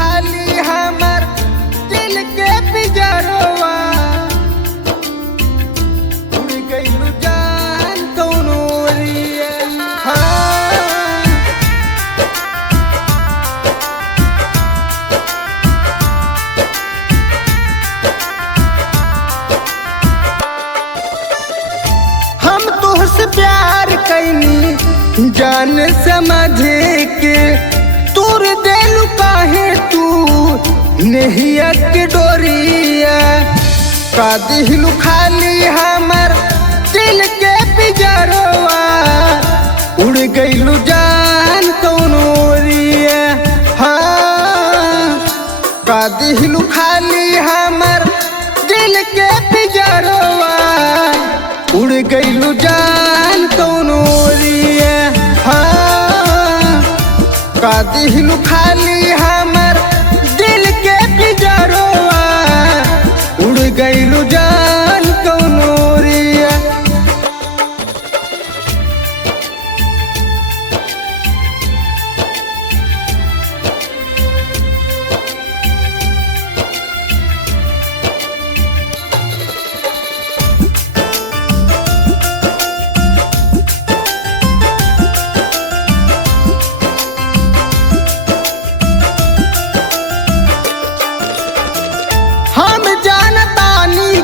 खाली हमर दिल के पिजरवा उड़ गइलू जान कौनो ओरिया। हम तोहसे प्यार कैनी जान समझ के तोर देलू काहे तू नहिया के डोरिया। का दिलू खाली हमर दिल के पिजरवा उड़ गइलू जान कौनो ओरिया। का दिलू खाली हमर दिल के पिजरवा उड़ गइलू जान कौनो ओरिया। का दिलू खाली हमर दिल के पिजरवा उड़ गइलू जान कौनो ओरिया।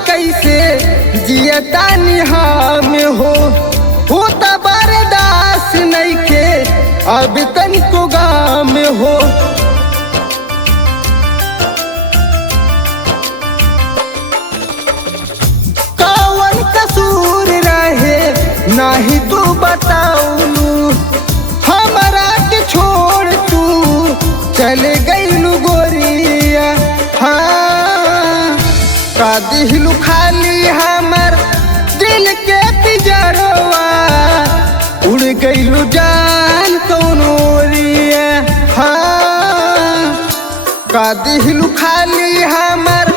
कैसे जियतानी हम हो त बर्दाश्त नइखे अब तनिको गाम हो। कौन कसूर रहे नाही तू बताऊलू हमरा के छोड़ तू चले गइलू गोरिया। का दिलू खाली हमर दिल के पिजरवा उड़ गइलू जान कौनो ओरिया। का दिलू खाली हमर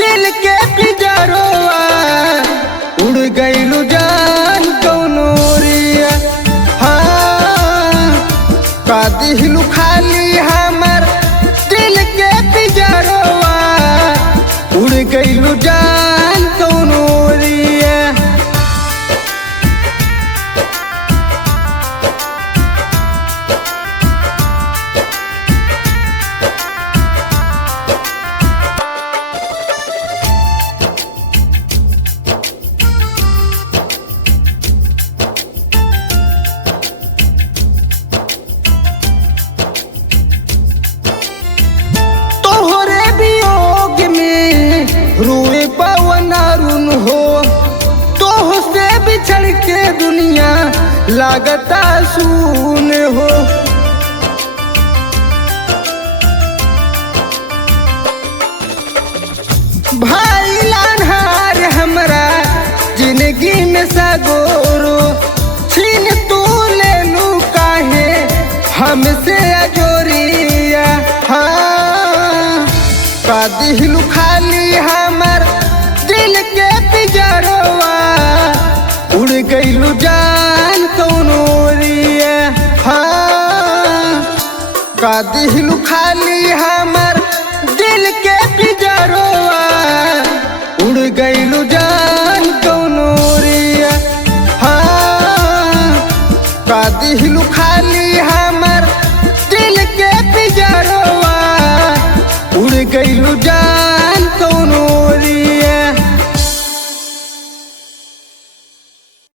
दिल के पिजरवा उड़ गइलू जान कौनो ओरिया। का दिलू खाली हमर दिल के पिजरवा उड़ गइलू जान कौनो ओरिया। तोहरे वियोग में रोए पवन अरुण हो तोह से बिछड़ के दुनिया लागता सुन हो। भाई लानहार हमरा जिंदगी में सगोरो छीन तू लेलू काहे हमसे अजोरिया। का दिलू खाली हमर दिल के पिजरवा उड़ गइलू जान कौनो ओरिया। का दिलू खाली हमर दिल के पिजरवा उड़ गइलू जान कौनो ओरिया। का दिलू खाली हमर दिल के पिजरवा उड़ गइलू जान